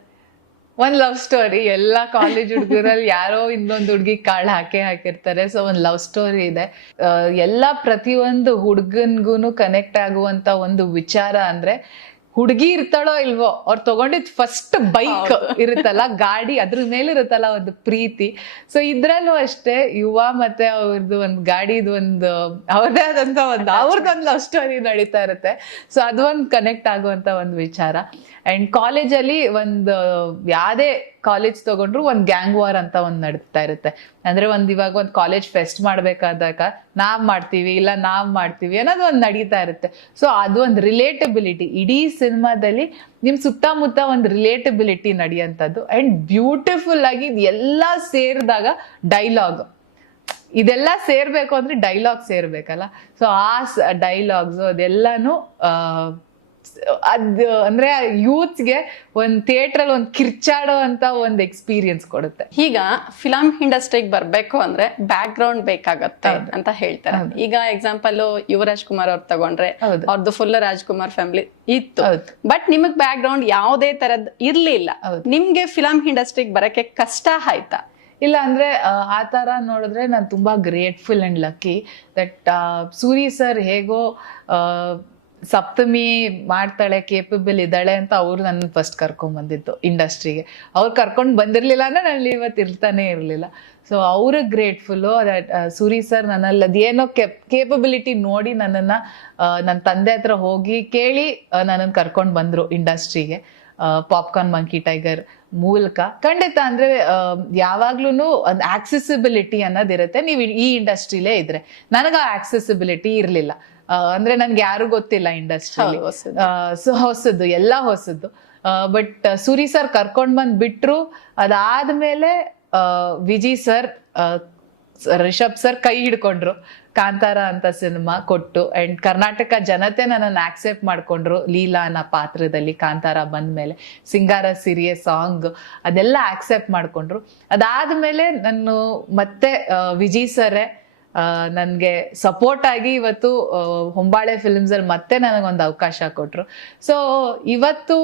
ಒಂದ್ ಲವ್ ಸ್ಟೋರಿ. ಎಲ್ಲಾ ಕಾಲೇಜ್ ಹುಡುಗರಲ್ಲಿ ಯಾರೋ ಇನ್ನೊಂದು ಹುಡುಗಿ ಕಾಳು ಹಾಕಿರ್ತಾರೆ. ಸೊ ಒಂದ್ ಲವ್ ಸ್ಟೋರಿ ಇದೆ. ಎಲ್ಲಾ ಪ್ರತಿಯೊಂದು ಹುಡುಗನ್ಗೂನು ಕನೆಕ್ಟ್ ಆಗುವಂತ ಒಂದು ವಿಚಾರ ಅಂದ್ರೆ, ಹುಡುಗಿ ಇರ್ತಾಳೋ ಇಲ್ವೋ, ಅವ್ರು ತಗೊಂಡಿದ್ ಫಸ್ಟ್ ಬೈಕ್ ಇರುತ್ತಲ್ಲ, ಗಾಡಿ, ಅದ್ರ ಮೇಲೆ ಇರುತ್ತಲ್ಲ ಒಂದು ಪ್ರೀತಿ. ಸೊ ಇದ್ರಲ್ಲೂ ಅಷ್ಟೇ ಯುವ ಮತ್ತೆ ಅವ್ರದ್ದು ಒಂದು ಗಾಡಿದು ಒಂದು ಅವ್ರದೇ ಆದಂತ ಅವ್ರದ್ದೊಂದು ಲವ್ ಸ್ಟೋರಿ ನಡೀತಾ ಇರುತ್ತೆ. ಸೊ ಅದು ಒಂದು ಕನೆಕ್ಟ್ ಆಗುವಂತ ಒಂದು ವಿಚಾರ. ಅಂಡ್ ಕಾಲೇಜಲ್ಲಿ ಒಂದು ಯಾವ್ದೇ ಕಾಲೇಜ್ ತಗೊಂಡ್ರು ಒಂದು ಗ್ಯಾಂಗ್ ವಾರ್ ಅಂತ ಒಂದು ನಡೀತಾ ಇರುತ್ತೆ. ಅಂದ್ರೆ ಇವಾಗ ಒಂದು ಕಾಲೇಜ್ ಫೆಸ್ಟ್ ಮಾಡ್ಬೇಕಾದಾಗ ನಾವ್ ಮಾಡ್ತೀವಿ ಇಲ್ಲ ನಾವ್ ಮಾಡ್ತೀವಿ ಅನ್ನೋದು ಒಂದು ನಡೀತಾ ಇರುತ್ತೆ. ಸೊ ಅದು ಒಂದು ರಿಲೇಟಬಿಲಿಟಿ ಇಡೀ ಸಿನಿಮಾದಲ್ಲಿ ನಿಮ್ ಸುತ್ತಮುತ್ತ ಒಂದು ರಿಲೇಟಬಿಲಿಟಿ ನಡೆಯುವಂಥದ್ದು. ಅಂಡ್ ಬ್ಯೂಟಿಫುಲ್ ಆಗಿ ಎಲ್ಲ ಸೇರಿದಾಗ ಡೈಲಾಗ್, ಇದೆಲ್ಲ ಸೇರ್ಬೇಕು ಅಂದ್ರೆ ಡೈಲಾಗ್ ಸೇರ್ಬೇಕಲ್ಲ. ಸೊ ಆ ಡೈಲಾಗ್ಸ್ ಅದೆಲ್ಲಾನು ಅದ್ ಅಂದ್ರೆ ಯೂತ್ಸ್ಗೆ ಒಂದ್ ಥಿಯೇಟರ್ ಅಲ್ಲಿ ಒಂದ್ ಕಿರ್ಚಾಡೋ ಅಂತ ಒಂದ್ ಎಕ್ಸ್ಪೀರಿಯನ್ಸ್ ಕೊಡುತ್ತೆ. ಈಗ ಫಿಲಂ ಇಂಡಸ್ಟ್ರಿಗೆ ಬರ್ಬೇಕು ಅಂದ್ರೆ ಬ್ಯಾಕ್ ಗ್ರೌಂಡ್ ಬೇಕಾಗತ್ತೆ ಅಂತ ಹೇಳ್ತಾರೆ. ಈಗ ಎಕ್ಸಾಂಪಲ್ ಯುವರಾಜ್ ಕುಮಾರ್ ಅವ್ರು ತಗೊಂಡ್ರೆ ಅವ್ರದ್ದು ಫುಲ್ ರಾಜ್ಕುಮಾರ್ ಫ್ಯಾಮಿಲಿ ಇತ್ತು, ಬಟ್ ನಿಮಗ್ ಬ್ಯಾಕ್ ಗ್ರೌಂಡ್ ಯಾವುದೇ ತರದ್ ಇರ್ಲಿಲ್ಲ. ನಿಮ್ಗೆ ಫಿಲಂ ಇಂಡಸ್ಟ್ರಿಗೆ ಬರಕ್ಕೆ ಕಷ್ಟ ಆಯ್ತಾ? ಇಲ್ಲ ಅಂದ್ರೆ ಆ ತರ ನೋಡಿದ್ರೆ ನಾನು ತುಂಬಾ grateful and lucky that Suri sir ಹೇಗೋ ಸಪ್ತಮಿ ಮಾಡ್ತಾಳೆ, ಕೇಪಬಲ್ ಇದ್ದಾಳೆ ಅಂತ ಅವ್ರು ನನ್ನ ಫಸ್ಟ್ ಕರ್ಕೊಂಡ್ ಬಂದಿತ್ತು ಇಂಡಸ್ಟ್ರಿಗೆ. ಅವ್ರು ಕರ್ಕೊಂಡ್ ಬಂದಿರ್ಲಿಲ್ಲ ಅಂದ್ರೆ ನಾನು ಇವತ್ತು ಇರ್ತಾನೆ ಇರ್ಲಿಲ್ಲ. ಸೊ ಅವ್ರು ಗ್ರೇಟ್ಫುಲ್ಲು ದಟ್ ಸೂರಿ ಸರ್ ನನ್ನಲ್ಲಿ ಅದೇನೋ ಕೇಪಬಿಲಿಟಿ ನೋಡಿ ನನ್ನನ್ನ ನನ್ನ ತಂದೆ ಹತ್ರ ಹೋಗಿ ಕೇಳಿ ನನ್ನನ್ನು ಕರ್ಕೊಂಡ್ ಬಂದ್ರು ಇಂಡಸ್ಟ್ರಿಗೆ. ಪಾಪ್ಕಾರ್ನ್ ಮಂಕಿ ಟೈಗರ್ ಮೂಲಕ ಖಂಡಿತ ಅಂದ್ರೆ ಯಾವಾಗ್ಲೂ ಒಂದು ಆಕ್ಸೆಸಿಬಿಲಿಟಿ ಅನ್ನೋದಿರುತ್ತೆ. ನೀವು ಈ ಇಂಡಸ್ಟ್ರಿಲೇ ಇದ್ರೆ, ನನಗ ಆಕ್ಸೆಸಿಬಿಲಿಟಿ ಇರ್ಲಿಲ್ಲ. ಅಂದ್ರೆ ನನ್ಗೆ ಯಾರು ಗೊತ್ತಿಲ್ಲ ಇಂಡಸ್ಟ್ರಿ, ಸೊ ಹೊಸದು, ಎಲ್ಲ ಹೊಸದು. ಬಟ್ ಸೂರಿ ಸರ್ ಕರ್ಕೊಂಡ್ ಬಂದ್ ಬಿಟ್ರು. ಅದಾದ್ಮೇಲೆ ವಿಜಿ ಸರ್, ರಿಷಬ್ ಸರ್ ಕೈ ಹಿಡ್ಕೊಂಡ್ರು, ಕಾಂತಾರ ಅಂತ ಸಿನಿಮಾ ಕೊಟ್ಟು. ಅಂಡ್ ಕರ್ನಾಟಕ ಜನತೆ ನನ್ನನ್ನು ಆಕ್ಸೆಪ್ಟ್ ಮಾಡ್ಕೊಂಡ್ರು ಲೀಲಾ ಅನ್ನೋ ಪಾತ್ರದಲ್ಲಿ. ಕಾಂತಾರ ಬಂದ್ಮೇಲೆ ಸಿಂಗಾರ ಸಿರಿಯ ಸಾಂಗ್ ಅದೆಲ್ಲ ಆಕ್ಸೆಪ್ಟ್ ಮಾಡ್ಕೊಂಡ್ರು. ಅದಾದ್ಮೇಲೆ ನಾನು ಮತ್ತೆ ವಿಜಿ ಸರ್ರೇ ನನ್ಗೆ ಸಪೋರ್ಟ್ ಆಗಿ ಇವತ್ತು ಹೊಂಬಾಳೆ ಫಿಲ್ಮ್ಸ್ ಅಲ್ಲಿ ಮತ್ತೆ ನನಗೊಂದು ಅವಕಾಶ ಕೊಟ್ರು. ಸೊ ಇವತ್ತು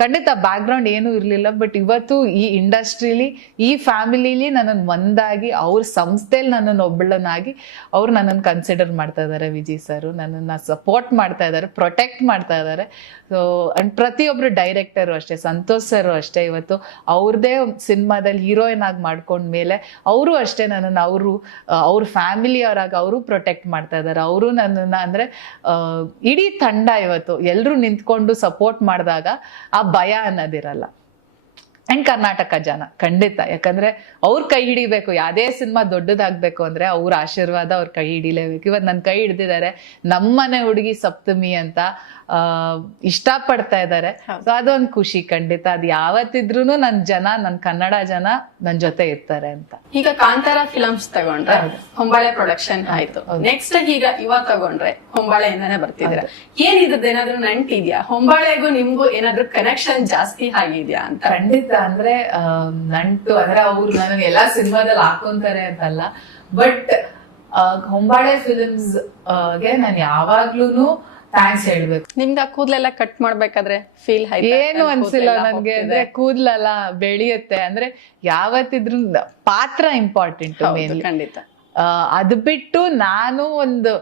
ಖಂಡಿತ ಬ್ಯಾಕ್ ಗ್ರೌಂಡ್ ಏನೂ ಇರ್ಲಿಲ್ಲ, ಬಟ್ ಇವತ್ತು ಈ ಇಂಡಸ್ಟ್ರಿಲಿ, ಈ ಫ್ಯಾಮಿಲಿಲಿ ನನ್ನನ್ನು ಒಂದಾಗಿ, ಅವ್ರ ಸಂಸ್ಥೆಯಲ್ಲಿ ನನ್ನನ್ನು ಒಬ್ಬಳನ್ನಾಗಿ ಅವ್ರು ನನ್ನನ್ನು ಕನ್ಸಿಡರ್ ಮಾಡ್ತಾ ಇದ್ದಾರೆ. ವಿಜಯ್ ಸರ್ ನನ್ನನ್ನು ಸಪೋರ್ಟ್ ಮಾಡ್ತಾ ಇದ್ದಾರೆ, ಪ್ರೊಟೆಕ್ಟ್ ಮಾಡ್ತಾ ಇದ್ದಾರೆ. ಸೊ ಅಂಡ್ ಪ್ರತಿಯೊಬ್ರು ಡೈರೆಕ್ಟರು ಅಷ್ಟೇ, ಸಂತೋಷ್ ಸರ್ ಅಷ್ಟೇ, ಇವತ್ತು ಅವ್ರದೇ ಸಿನಿಮಾದಲ್ಲಿ ಹೀರೋಯಿನ್ ಆಗಿ ಮಾಡ್ಕೊಂಡ್ಮೇಲೆ ಅವರು ಅಷ್ಟೇ ನನ್ನನ್ನು ಅವ್ರ ಫ್ಯಾಮಿಲಿ ಅವರಾಗ ಅವರು ಪ್ರೊಟೆಕ್ಟ್ ಮಾಡ್ತಾ ಇದ್ದಾರೆ. ಅವರು ನನ್ನನ್ನ ಅಂದ್ರೆ ಇಡೀ ತಂಡ ಇವತ್ತು ಎಲ್ಲರೂ ನಿಂತ್ಕೊಂಡು ಸಪೋರ್ಟ್ ಮಾಡಿದಾಗ ಆ ಭಯ ಅನ್ನೋದಿರಲ್ಲ. ಅಂಡ್ ಕರ್ನಾಟಕ ಜನ ಖಂಡಿತ, ಯಾಕಂದ್ರೆ ಅವ್ರ ಕೈ ಹಿಡಿಬೇಕು. ಯಾವ್ದೇ ಸಿನಿಮಾ ದೊಡ್ಡದಾಗ್ಬೇಕು ಅಂದ್ರೆ ಅವ್ರ ಆಶೀರ್ವಾದ ಅವ್ರ ಕೈ ಹಿಡಿಲೇಬೇಕು. ಇವತ್ತು ನನ್ನ ಕೈ ಹಿಡ್ದಿದ್ದಾರೆ. ನಮ್ಮನೆ ಹುಡುಗಿ ಸಪ್ತಮಿ ಅಂತ ಇಷ್ಟಪಡ್ತಾ ಇದ್ದಾರೆ. ಸೊ ಅದೊಂದು ಖುಷಿ ಖಂಡಿತ. ಅದು ಯಾವತ್ತಿದ್ರು ನನ್ನ ಕನ್ನಡ ಜನ ನನ್ನ ಜೊತೆ ಇರ್ತಾರೆ ಅಂತ. ಈಗ ಕಾಂತಾರ ಫಿಲಮ್ಸ್ ತಗೊಂಡ್ರೆ ಹೊಂಬಾಳೆ ಪ್ರೊಡಕ್ಷನ್ ಆಯ್ತು. ನೆಕ್ಸ್ಟ್ ಈಗ ಇವಾಗ ತಗೊಂಡ್ರೆ ಹೊಂಬಾಳೆಯಿಂದಾನೆ ಬರ್ತಿದ್ರೆ, ಏನಿದೆ ಏನಾದ್ರು ನಂಟಿದ್ಯಾ? ಹೊಂಬಾಳೆಗೂ ನಿಮ್ಗೂ ಏನಾದ್ರು ಕನೆಕ್ಷನ್ ಜಾಸ್ತಿ ಆಗಿದ್ಯಾ ಅಂತ? ಖಂಡಿತ ಅಂದ್ರೆ ನಂಟು ಅಂದ್ರೆ ಅವ್ರು ನನಗೆ ಎಲ್ಲಾ ಸಿನಿಮಾದಲ್ಲಿ ಹಾಕೊಂತಾರೆ ಅಂತಲ್ಲ, ಬಟ್ ಹೊಂಬಾಳೆ ಫಿಲ್ಮ್ಸ್ ಗೆ ನಾನು ಯಾವಾಗ್ಲೂನು ಥ್ಯಾಂಕ್ಸ್ ಹೇಳ್ಬೇಕು. ನಿಮ್ಗೆ ಆ ಕೂದಲೆಲ್ಲ ಕಟ್ ಮಾಡ್ಬೇಕಾದ್ರೆ ಫೀಲ್ ಏನು ಅನ್ಸಿಲ್ಲ ನನ್ಗೆ. ಅಂದ್ರೆ ಕೂದ್ಲೆಲ್ಲ ಬೆಳೆಯುತ್ತೆ. ಅಂದ್ರೆ ಯಾವತ್ತಿದ್ರು ಪಾತ್ರ ಇಂಪಾರ್ಟೆಂಟ್ ಖಂಡಿತ. ಅದು ಬಿಟ್ಟು ನಾನು ಒಂದು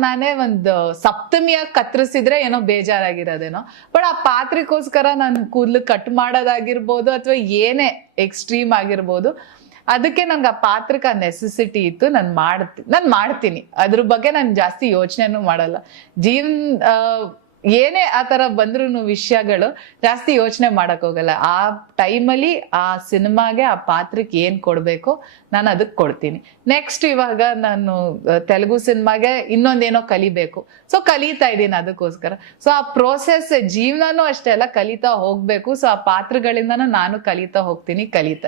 ನಾನೇ ಒಂದು ಸಪ್ತಮಿಯಾಗಿ ಕತ್ತರಿಸಿದ್ರೆ ಏನೋ ಬೇಜಾರಾಗಿರೋದೇನೋ, ಬಟ್ ಆ ಪಾತ್ರಕ್ಕೋಸ್ಕರ ನಾನು ಕೂದ್ಲು ಕಟ್ ಮಾಡೋದಾಗಿರ್ಬೋದು ಅಥವಾ ಏನೇ ಎಕ್ಸ್ಟ್ರೀಮ್ ಆಗಿರ್ಬೋದು, ಅದಕ್ಕೆ ನಂಗೆ ಆ ಪಾತ್ರಕ್ಕೆ ಆ ನೆಸೆಸಿಟಿ ಇತ್ತು. ನಾನು ಮಾಡ್ತೀನಿ. ಅದ್ರ ಬಗ್ಗೆ ನಾನು ಜಾಸ್ತಿ ಯೋಚನೆನೂ ಮಾಡಲ್ಲ. ಏನೇ ಆ ತರ ಬಂದ್ರು ವಿಷಯಗಳು ಜಾಸ್ತಿ ಯೋಚನೆ ಮಾಡಕ್ ಹೋಗಲ್ಲ. ಆ ಟೈಮಲ್ಲಿ ಆ ಸಿನಿಮಾಗೆ ಆ ಪಾತ್ರಕ್ಕೆ ಏನ್ ಕೊಡ್ಬೇಕು ನಾನು ಅದಕ್ಕೆ ಕೊಡ್ತೀನಿ. ನೆಕ್ಸ್ಟ್ ಇವಾಗ ನಾನು ತೆಲುಗು ಸಿನಿಮಾಗೆ ಇನ್ನೊಂದೇನೋ ಕಲಿಬೇಕು, ಸೊ ಕಲಿತಾ ಇದ್ದೀನಿ ಅದಕ್ಕೋಸ್ಕರ. ಸೊ ಆ ಪ್ರೋಸೆಸ್ ಜೀವನನೂ ಅಷ್ಟೇ ಅಲ್ಲ, ಕಲಿತಾ ಹೋಗ್ಬೇಕು. ಸೊ ಆ ಪಾತ್ರಗಳಿಂದನೂ ನಾನು ಕಲಿತಾ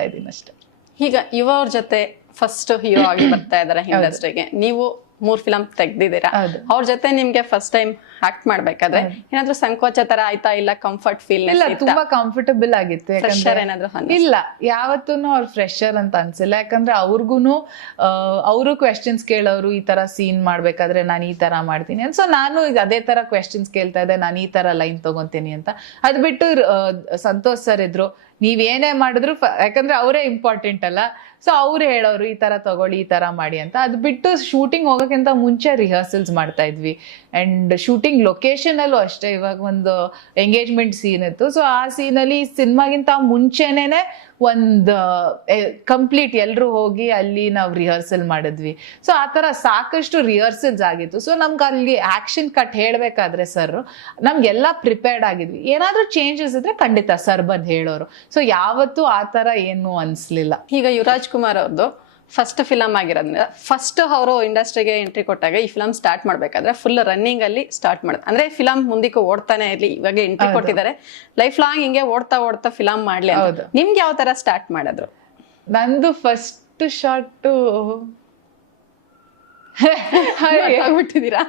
ಇದ್ದೀನಿ ಅಷ್ಟೇ. ಈಗ ಅವ್ರ ಜೊತೆ ಫಸ್ಟ್ ಹೀರೋ ಆಗಿ ಬರ್ತಾ ಇದಾರೆ ಇಂಡಸ್ಟ್ರಿಗೆ. ನೀವು 3 ಫಿಲಂ ತೆಗ್ದಿದ್ದೀರಾ. ಅವ್ರ ಜೊತೆ ನಿಮ್ಗೆ ಫಸ್ಟ್ ಟೈಮ್ ಆಕ್ಟ್ ಮಾಡ್ಬೇಕಾದ್ರೆ ಏನಾದ್ರು ಸಂಕೋಚ ತರ ಆಯ್ತಾ? ಇಲ್ಲ ಕಂಫರ್ಟ್ ಫೀಲ್? ಇಲ್ಲ, ತುಂಬಾ ಕಂಫರ್ಟಬಲ್ ಆಗಿತ್ತು. ಇಲ್ಲ, ಯಾವತ್ತೂ ಅವ್ರು ಫ್ರೆಶರ್ ಅಂತ ಅನ್ಸಿಲ್ಲ. ಯಾಕಂದ್ರೆ ಅವರು ಕ್ವೆಶನ್ಸ್ ಕೇಳೋರು, ಈ ತರ ಸೀನ್ ಮಾಡ್ಬೇಕಾದ್ರೆ ನಾನು ಈ ತರ ಮಾಡ್ತೀನಿ. ಸೊ ನಾನು ಅದೇ ತರ ಕ್ವೆಶನ್ಸ್ ಕೇಳ್ತಾ ಇದ್ದೆ, ನಾನು ಈ ತರ ಲೈನ್ ತಗೊಂತೀನಿ ಅಂತ. ಅದ್ ಬಿಟ್ಟು ಸಂತೋಷ್ ಸರ್ ಇದ್ರು, ನೀವೇನೇ ಮಾಡಿದ್ರು ಯಾಕಂದ್ರೆ ಅವರೇ ಇಂಪಾರ್ಟೆಂಟ್ ಅಲ್ಲ. ಸೊ ಅವ್ರು ಹೇಳೋರು ಈ ತರ ತಗೊಳ್ಳಿ, ಈ ತರ ಮಾಡಿ ಅಂತ. ಅದ್ ಬಿಟ್ಟು ಶೂಟಿಂಗ್ ಹೋಗೋಕ್ಕಿಂತ ಮುಂಚೆ ರಿಹರ್ಸಲ್ಸ್ ಮಾಡ್ತಾ ಇದ್ವಿ. ಅಂಡ್ ಶೂಟಿಂಗ್ ಲೊಕೇಶನ್ ಅಲ್ಲೂ ಅಷ್ಟೇ. ಇವಾಗ ಒಂದು ಎಂಗೇಜ್ಮೆಂಟ್ ಸೀನ್ ಇತ್ತು. ಸೊ ಆ ಸೀನಲ್ಲಿ ಸಿನಿಮಾಗಿಂತ ಮುಂಚೆನೇನೆ ಒಂದು ಕಂಪ್ಲೀಟ್ ಎಲ್ರು ಹೋಗಿ ಅಲ್ಲಿ ನಾವು ರಿಹರ್ಸಲ್ ಮಾಡಿದ್ವಿ. ಸೊ ಆ ತರ ಸಾಕಷ್ಟು ರಿಹರ್ಸಲ್ಸ್ ಆಗಿತ್ತು. ಸೊ ನಮ್ಗೆ ಅಲ್ಲಿ ಆಕ್ಷನ್ ಕಟ್ ಹೇಳ್ಬೇಕಾದ್ರೆ ಸರ್ ನಮ್ಗೆಲ್ಲಾ ಪ್ರಿಪೇರ್ಡ್ ಆಗಿದ್ವಿ. ಏನಾದ್ರೂ ಚೇಂಜಸ್ ಇದ್ರೆ ಖಂಡಿತ ಸರ್ ಬಂದ್ ಹೇಳೋರು. ಸೊ ಯಾವತ್ತೂ ಆ ತರ ಏನು ಅನ್ಸ್ಲಿಲ್ಲ. ಈಗ ಯುವರಾಜ್ ಕುಮಾರ್ ಅವ್ರದ್ದು ಫಸ್ಟ್ ಫಿಲಮ್ ಆಗಿರೋದ್ರಿಂದ ಫಸ್ಟ್ ಅವರು ಇಂಡಸ್ಟ್ರಿಗೆ ಎಂಟ್ರಿ ಕೊಟ್ಟಾಗ ಈ ಫಿಲಮ್ ಸ್ಟಾರ್ಟ್ ಮಾಡ್ಬೇಕಾದ್ರೆ ಫುಲ್ ರನ್ನಿಂಗ್ ಅಲ್ಲಿ ಸ್ಟಾರ್ಟ್ ಮಾಡೋದು. ಅಂದ್ರೆ ಫಿಲಮ್ ಮುಂದಕ್ಕೆ ಓಡ್ತಾನೆ ಇರ್ಲಿ, ಇವಾಗ ಎಂಟ್ರಿ ಕೊಟ್ಟಿದ್ದಾರೆ, ಲೈಫ್ ಲಾಂಗ್ ಹಿಂಗೆ ಓಡ್ತಾ ಫಿಲಮ್ ಮಾಡ್ಲಿ. ನಿಮ್ಗೆ ಯಾವ ತರ ಸ್ಟಾರ್ಟ್ ಮಾಡಿದ್ರು? ನಂದು ಫಸ್ಟ್ ಶಾರ್ಟ್ ಆಗ್ಬಿಟ್ಟಿದ್ದೀರಾ?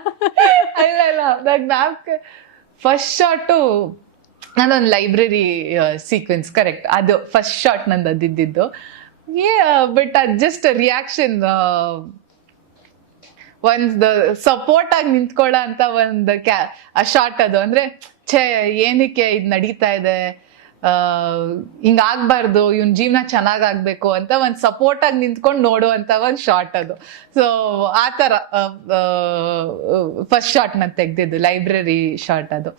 ಇಲ್ಲ ಇಲ್ಲ ನಂಗೆ ಫಸ್ಟ್ ಶಾಟು ನಾನೊಂದು ಲೈಬ್ರರಿ ಸೀಕ್ವೆನ್ಸ್ ಕರೆಕ್ಟ್, ಅದು ಫಸ್ಟ್ ಶಾಟ್ ನಂದು ಅದಿದ್ದು. ಬಟ್ ಅದು ಜಸ್ಟ್ ರಿಯಾಕ್ಷನ್, ಒಂದು ಸಪೋರ್ಟ್ ಆಗಿ ನಿಂತ್ಕೊಳ್ಳೋ ಅಂತ ಒಂದು ಆ ಶಾಟ್ ಅದು. ಅಂದ್ರೆ ಏನಕ್ಕೆ ಇದು ನಡೀತಾ ಇದೆ, ಹಿಂಗಾಗ್ಬಾರ್ದು, ಇವನ್ ಜೀವನ ಚೆನ್ನಾಗಾಗ್ಬೇಕು ಅಂತ ಒಂದು ಸಪೋರ್ಟ್ ಆಗಿ ನಿಂತ್ಕೊಂಡು ನೋಡುವಂತ ಒಂದು ಶಾಟ್ ಅದು. ಸೊ ಆ ಥರ ಫಸ್ಟ್ ಶಾಟ್ ನಾನು ತೆಗ್ದಿದ್ದು ಲೈಬ್ರರಿ ಶಾಟ್ ಅದು.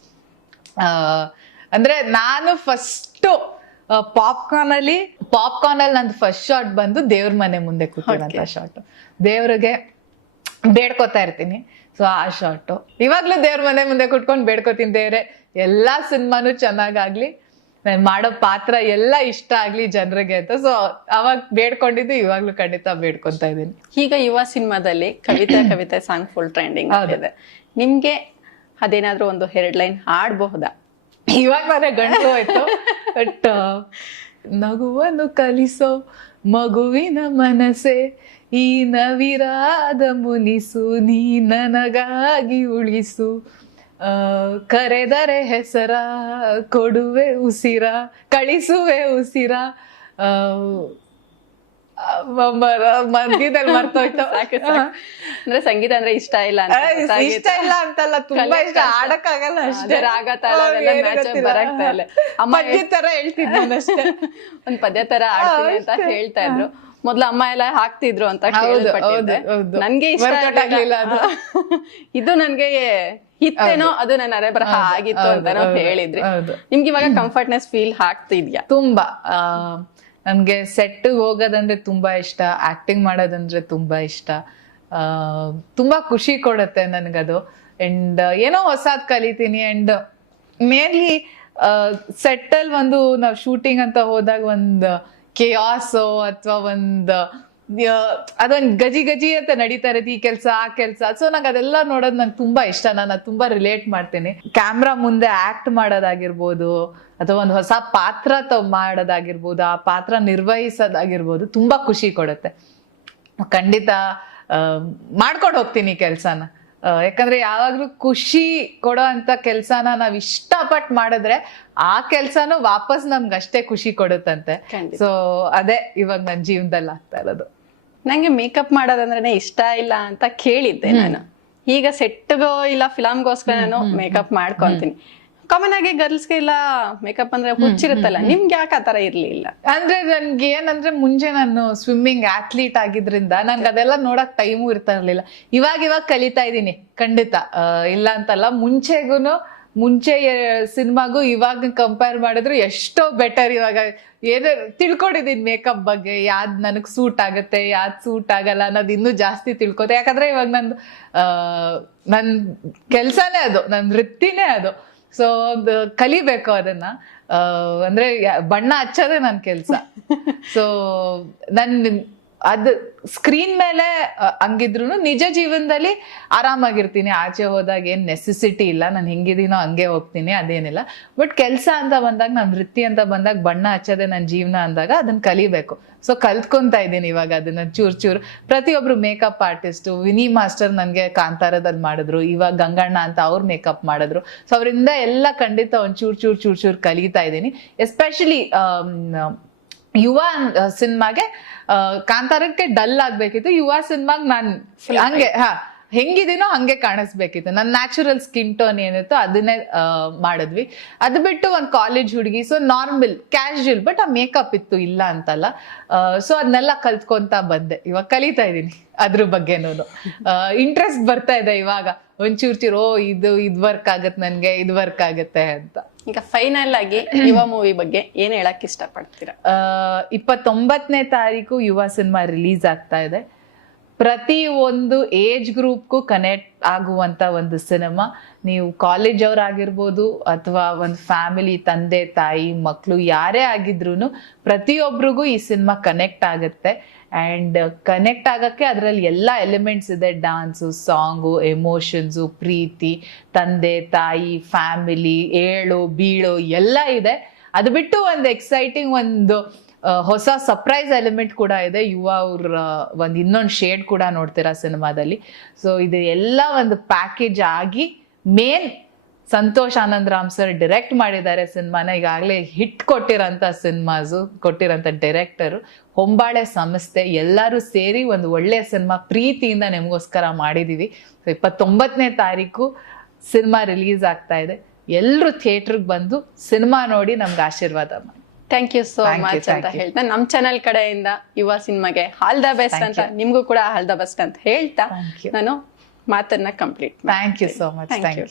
ಅಂದ್ರೆ ನಾನು ಫಸ್ಟು ಪಾಪ್ಕಾರ್ನ್ ಅಲ್ಲಿ ನಂದು ಫಸ್ಟ್ ಶಾಟ್ ಬಂದು ದೇವ್ರ ಮನೆ ಮುಂದೆ ಕೂತಿರೋಂಥ ಶಾಟ್. ದೇವ್ರಿಗೆ ಬೇಡ್ಕೋತಾ ಇರ್ತೀನಿ, ಸೊ ಆ ಶಾಟು. ಇವಾಗ್ಲೂ ದೇವ್ರ ಮನೆ ಮುಂದೆ ಕುತ್ಕೊಂಡು ಬೇಡ್ಕೋತೀನಿ, ದೇವ್ರೆ ಎಲ್ಲಾ ಸಿನಿಮಾನು ಚೆನ್ನಾಗಾಗ್ಲಿ, ನಾನು ಮಾಡೋ ಪಾತ್ರ ಎಲ್ಲ ಇಷ್ಟ ಆಗ್ಲಿ ಜನರಿಗೆ ಅಂತ. ಸೊ ಅವಾಗ ಬೇಡ್ಕೊಂಡಿದ್ದು ಇವಾಗ್ಲೂ ಖಂಡಿತ ಬೇಡ್ಕೊಂತ ಇದ್ದೀನಿ. ಈಗ ಯುವ ಸಿನಿಮಾದಲ್ಲಿ ಕವಿತೆ ಸಾಂಗ್ ಫುಲ್ ಟ್ರೆಂಡಿಂಗ್ ಇದೆ. ನಿಮ್ಗೆ ಅದೇನಾದ್ರೂ ಒಂದು 2 ಲೈನ್ ಹಾಡಬಹುದಾ? ಇವಾಗ ನಾನೇ ಗಂಟು ಹೋಯ್ತು. ಬಟ್ ನಗುವನ್ನು ಕಲಿಸೋ ಮಗುವಿನ ಮನಸ್ಸೆ, ಈ ನವಿರಾದ ಮುನಿಸು, ನೀ ನನಗಾಗಿ ಉಳಿಸು, ಕರೆದರೆ ಹೆಸರ ಕೊಡುವೆ ಉಸಿರ, ಕಳಿಸುವೆ ಉಸಿರ. ಮಧ್ಯದಲ್ಲಿ ಮರ್ತೋಯ್ತು. ಅಂದ್ರೆ ಸಂಗೀತ ಅಂದ್ರೆ ಇಷ್ಟ ಇಲ್ಲ ಇಷ್ಟ ಇಲ್ಲ ಅಂತಲ್ಲ, ತುಂಬಾ ಇಷ್ಟ, ಆಡಕ್ಕಾಗಲ್ಲ ಅಷ್ಟೇ, ರಾಗ ತಾಳ ಬರಾಗ್ತಾ ಇಲ್ಲ. ಪದ್ಯ ತರ ಹೇಳ್ತಿದ್ದೆ ಅಷ್ಟೇ, ಒಂದ್ ಪದ್ಯ ತರ ಆಡ್ತೀನಿ ಅಂತ ಹೇಳ್ತಾ ಇದ್ರು. ಮೊದ್ಲು ಅಮ್ಮ ಎಲ್ಲ ಹಾಕ್ತಿದ್ರು ಅಂತ ಕೇಳ್ಪಟ್ಟಿದ್ದೆ. ನನ್ಗೆ ಇಷ್ಟ ಆಗ್ಲಿಲ್ಲ ಅದು. ಇದು ನನ್ಗೆ ಹಿತ್ತೇನೋ ಅದು ನನ್ನ ಅರೆ ಬರಹ ಆಗಿತ್ತು ಅಂತಾನೋ ಹೇಳಿದ್ರಿ. ನಿಮ್ಗೆ ಇವಾಗ ಕಂಫರ್ಟ್ನೆಸ್ ಫೀಲ್ ಆಗ್ತಿದ್ಯಾ? ತುಂಬಾ. ನನ್ಗೆ ಸೆಟ್ ಹೋಗೋದಂದ್ರೆ ತುಂಬಾ ಇಷ್ಟ, ಆಕ್ಟಿಂಗ್ ಮಾಡೋದಂದ್ರೆ ತುಂಬಾ ಇಷ್ಟ, ತುಂಬಾ ಖುಷಿ ಕೊಡುತ್ತೆ ನನ್ಗದು. ಅಂಡ್ ಏನೋ ಹೊಸಾದ್ ಕಲಿತೀನಿ. ಅಂಡ್ ಮೇನ್ಲಿ ಸೆಟ್ ಅಲ್ಲಿ ಒಂದು ನಾವ್ ಶೂಟಿಂಗ್ ಅಂತ ಹೋದಾಗ ಒಂದು ಕೆಯಾಸೋ ಅಥವಾ ಅದೊಂದ್ ಗಜಿ ಅಂತ ನಡೀತಾ ಇರತ್ತೆ, ಈ ಕೆಲ್ಸ ಆ ಕೆಲ್ಸ. ಸೊ ನಂಗೆ ಅದೆಲ್ಲ ನೋಡೋದು ನಂಗೆ ತುಂಬಾ ಇಷ್ಟ, ನಾನು ಅದು ತುಂಬಾ ರಿಲೇಟ್ ಮಾಡ್ತೀನಿ. ಕ್ಯಾಮ್ರಾ ಮುಂದೆ ಆಕ್ಟ್ ಮಾಡೋದಾಗಿರ್ಬೋದು, ಅಥವಾ ಒಂದು ಹೊಸ ಪಾತ್ರ ಮಾಡೋದಾಗಿರ್ಬೋದು, ಆ ಪಾತ್ರ ನಿರ್ವಹಿಸೋದಾಗಿರ್ಬೋದು, ತುಂಬಾ ಖುಷಿ ಕೊಡುತ್ತೆ. ಖಂಡಿತ ಮಾಡ್ಕೊಂಡು ಹೋಗ್ತೀನಿ ಕೆಲ್ಸನ. ಯಾಕಂದ್ರೆ ಯಾವಾಗ್ಲೂ ಖುಷಿ ಕೊಡೋ ಅಂತ ಕೆಲ್ಸನ ನಾವ್ ಇಷ್ಟಪಟ್ಟು ಮಾಡಿದ್ರೆ ಆ ಕೆಲ್ಸನೂ ವಾಪಸ್ ನಮ್ಗೆ ಅಷ್ಟೇ ಖುಷಿ ಕೊಡುತ್ತಂತೆ. ಸೊ ಅದೇ ಇವಾಗ ನನ್ನ ಜೀವನದಲ್ಲಿ ಆಗ್ತಾ ಇರೋದು. ನಂಗೆ ಮೇಕಪ್ ಮಾಡೋದಂದ್ರೆ ಇಷ್ಟ ಇಲ್ಲ ಅಂತ ಕೇಳಿದ್ದೆ ನಾನು. ಈಗ ಸೆಟ್ಗೋ ಇಲ್ಲ ಫಿಲಮ್ಗೋಸ್ಕರ ನಾನು ಮೇಕಪ್ ಮಾಡ್ಕೊಂತೀನಿ. ಕಾಮನ್ ಆಗಿ ಗರ್ಲ್ಸ್ಗೆ ಇಲ್ಲ ಮೇಕಪ್ ಅಂದ್ರೆ ಹುಚ್ಚಿರುತ್ತಲ್ಲ, ನಿಮ್ಗೆ ಯಾಕೆ ಆತರ ಇರ್ಲಿಲ್ಲ? ಅಂದ್ರೆ ನನ್ಗೆ ಏನಂದ್ರೆ ಮುಂಚೆ ನಾನು ಸ್ವಿಮ್ಮಿಂಗ್ ಅಥ್ಲೀಟ್ ಆಗಿದ್ರಿಂದ ನನ್ಗೆ ಅದೆಲ್ಲ ನೋಡಕ್ ಟೈಮು ಇರ್ತಾ ಇರ್ಲಿಲ್ಲ. ಇವಾಗ ಕಲಿತಾ ಇದ್ದೀನಿ ಖಂಡಿತ, ಇಲ್ಲ ಅಂತಲ್ಲ. ಮುಂಚೆ ಸಿನಿಮಾಗೂ ಇವಾಗ ಕಂಪೇರ್ ಮಾಡಿದ್ರು ಎಷ್ಟೋ ಬೆಟರ್. ಇವಾಗ ಏನೋ ತಿಳ್ಕೊಂಡಿದ್ದೀನಿ ಮೇಕಪ್ ಬಗ್ಗೆ, ಯಾವ್ದು ನನಗ್ ಸೂಟ್ ಆಗುತ್ತೆ, ಯಾವ್ದು ಸೂಟ್ ಆಗಲ್ಲ ಅನ್ನೋದು ಇನ್ನೂ ಜಾಸ್ತಿ ತಿಳ್ಕೊತೆ. ಯಾಕಂದ್ರೆ ಇವಾಗ ನನ್ ಕೆಲ್ಸನೇ ಅದು, ನನ್ ವೃತ್ತಿನೇ ಅದು. ಸೊ ಕಲಿಬೇಕು ಅದನ್ನ. ಅಂದ್ರೆ ಬಣ್ಣ ಹಚ್ಚೋದೇ ನನ್ ಕೆಲ್ಸ. ಸೊ ಅದು ಸ್ಕ್ರೀನ್ ಮೇಲೆ ಹಂಗಿದ್ರು ನಿಜ ಜೀವನದಲ್ಲಿ ಆರಾಮಾಗಿರ್ತೀನಿ. ಆಚೆ ಹೋದಾಗ ಏನ್ ನೆಸೆಸಿಟಿ ಇಲ್ಲ, ನಾನು ಹೆಂಗಿದೀನೋ ಹಂಗೆ ಹೋಗ್ತೀನಿ, ಅದೇನಿಲ್ಲ. ಬಟ್ ಕೆಲ್ಸ ಅಂತ ಬಂದಾಗ, ನನ್ ವೃತ್ತಿ ಅಂತ ಬಂದಾಗ, ಬಣ್ಣ ಹಚ್ಚೋದೇ ನನ್ನ ಜೀವನ ಅಂದಾಗ ಅದನ್ನ ಕಲಿಬೇಕು. ಸೊ ಕಲ್ತ್ಕೊಂತ ಇದ್ದೀನಿ ಇವಾಗ ಅದನ್ನ ಚೂರು. ಪ್ರತಿಯೊಬ್ರು ಮೇಕಪ್ ಆರ್ಟಿಸ್ಟ್, ವಿನಿ ಮಾಸ್ಟರ್ ನನ್ಗೆ ಕಾಂತಾರದಲ್ಲಿ ಮಾಡಿದ್ರು, ಇವಾಗ ಗಂಗಣ್ಣ ಅಂತ ಅವ್ರು ಮೇಕಪ್ ಮಾಡಿದ್ರು. ಸೊ ಅವರಿಂದ ಎಲ್ಲ ಖಂಡಿತ ಒಂದ್ ಚೂರ್ ಕಲಿತಾ ಇದ್ದೀನಿ. ಎಸ್ಪೆಷಲಿ ಯುವ ಸಿನಿಮಾಗೆ, ಕಾಂತಾರಕ್ಕೆ ಡಲ್ ಆಗ್ಬೇಕಿತ್ತು, ಯುವ ಸಿನಿಮಾಗ್ ನಾನ್ ಹಂಗೆ ಹೆಂಗಿದೀನೋ ಹಂಗೆ ಕಾಣಿಸ್ಬೇಕಿತ್ತು. ನನ್ನ ನ್ಯಾಚುರಲ್ ಸ್ಕಿನ್ ಟೋನ್ ಏನಿತ್ತು ಅದನ್ನೇ ಮಾಡಿದ್ವಿ. ಅದು ಬಿಟ್ಟು ಒಂದು ಕಾಲೇಜ್ ಹುಡುಗಿ, ಸೊ ನಾರ್ಮಲ್ ಕ್ಯಾಶುಯಲ್, ಬಟ್ ಆ ಮೇಕಪ್ ಇತ್ತು, ಇಲ್ಲ ಅಂತಲ್ಲ. ಸೊ ಅದನ್ನೆಲ್ಲ ಕಲ್ತ್ಕೊಂತ ಬಂದೆ. ಇವಾಗ ಕಲಿತಾ ಇದ್ದೀನಿ ಅದ್ರ ಬಗ್ಗೆನೂ. ಇಂಟ್ರೆಸ್ಟ್ ಬರ್ತಾ ಇದೆ ಇವಾಗ ಒಂಚೂರು. ಇದು ವರ್ಕ್ ಆಗತ್ತೆ ನನ್ಗೆ, ಇದು ವರ್ಕ್ ಆಗತ್ತೆ ಅಂತ. ಈಗ ಫೈನಲ್ ಆಗಿ ಯುವ ಮೂವಿ ಬಗ್ಗೆ ಏನ್ ಹೇಳಕ್ ಇಷ್ಟಪಡ್ತೀರಾ? 29ನೇ ತಾರೀಕು ಯುವ ಸಿನಿಮಾ ರಿಲೀಸ್ ಆಗ್ತಾ ಇದೆ. ಪ್ರತಿ ಒಂದು ಏಜ್ ಗ್ರೂಪ್ಗೂ ಕನೆಕ್ಟ್ ಆಗುವಂತ ಒಂದು ಸಿನಿಮಾ. ನೀವು ಕಾಲೇಜ್ ಅವ್ರಾಗಿರ್ಬೋದು, ಅಥವಾ ಒಂದು ಫ್ಯಾಮಿಲಿ, ತಂದೆ ತಾಯಿ ಮಕ್ಕಳು ಯಾರೇ ಆಗಿದ್ರು ಪ್ರತಿಯೊಬ್ರಿಗೂ ಈ ಸಿನಿಮಾ ಕನೆಕ್ಟ್ ಆಗುತ್ತೆ. ಆ್ಯಂಡ್ ಕನೆಕ್ಟ್ ಆಗಕ್ಕೆ ಅದರಲ್ಲಿ ಎಲ್ಲ ಎಲಿಮೆಂಟ್ಸ್ ಇದೆ. ಡಾನ್ಸು, ಸಾಂಗು, ಎಮೋಷನ್ಸು, ಪ್ರೀತಿ, ತಂದೆ ತಾಯಿ, ಫ್ಯಾಮಿಲಿ, ಏಳು ಬೀಳು ಎಲ್ಲ ಇದೆ. ಅದು ಬಿಟ್ಟು ಒಂದು ಎಕ್ಸೈಟಿಂಗ್, ಒಂದು ಹೊಸ ಸರ್ಪ್ರೈಸ್ ಎಲಿಮೆಂಟ್ ಕೂಡ ಇದೆ. ಯುವ ಅವ್ರ ಒಂದು ಇನ್ನೊಂದು ಶೇಡ್ ಕೂಡ ನೋಡ್ತೀರಾ ಸಿನಿಮಾದಲ್ಲಿ. ಸೊ ಇದು ಎಲ್ಲ ಒಂದು ಪ್ಯಾಕೇಜ್ ಆಗಿ main Santosh Anandaram sir direct ಮಾಡಿದ್ದಾರೆ ಸಿನಿಮಾನ. ಈಗಾಗಲೇ ಹಿಟ್ ಕೊಟ್ಟಿರೋಂಥ ಡೈರೆಕ್ಟರು ಹೊಂಬಾಳೆ ಸಂಸ್ಥೆ. ಎಲ್ಲರೂ ಸೇರಿ ಒಂದು ಒಳ್ಳೆಯ ಸಿನಿಮಾ ಪ್ರೀತಿಯಿಂದ ನಿಮಗೋಸ್ಕರ ಮಾಡಿದೀವಿ. 29ನೇ ತಾರೀಕು ಸಿನಿಮಾ ರಿಲೀಸ್ ಆಗ್ತಾ ಇದೆ. ಎಲ್ಲರೂ ಥಿಯೇಟರ್ಗೆ ಬಂದು ಸಿನಿಮಾ ನೋಡಿ ನಮ್ಗೆ ಆಶೀರ್ವಾದ ಮಾಡಿ. ಥ್ಯಾಂಕ್ ಯು ಸೋ ಮಚ್ ಅಂತ ಹೇಳ್ತಾ ನಮ್ಮ ಚಾನೆಲ್ ಕಡೆಯಿಂದ ಯುವ ಸಿನಿಮಾಗೆ ಆಲ್ ದ ಬೆಸ್ಟ್ ಅಂತ, ನಿಮ್ಗೂ ಕೂಡ ಆಲ್ ದ ಬೆಸ್ಟ್ ಅಂತ ಹೇಳ್ತಾ ನಾನು ಮಾತನ್ನ complete. Thank you so much. Thank you.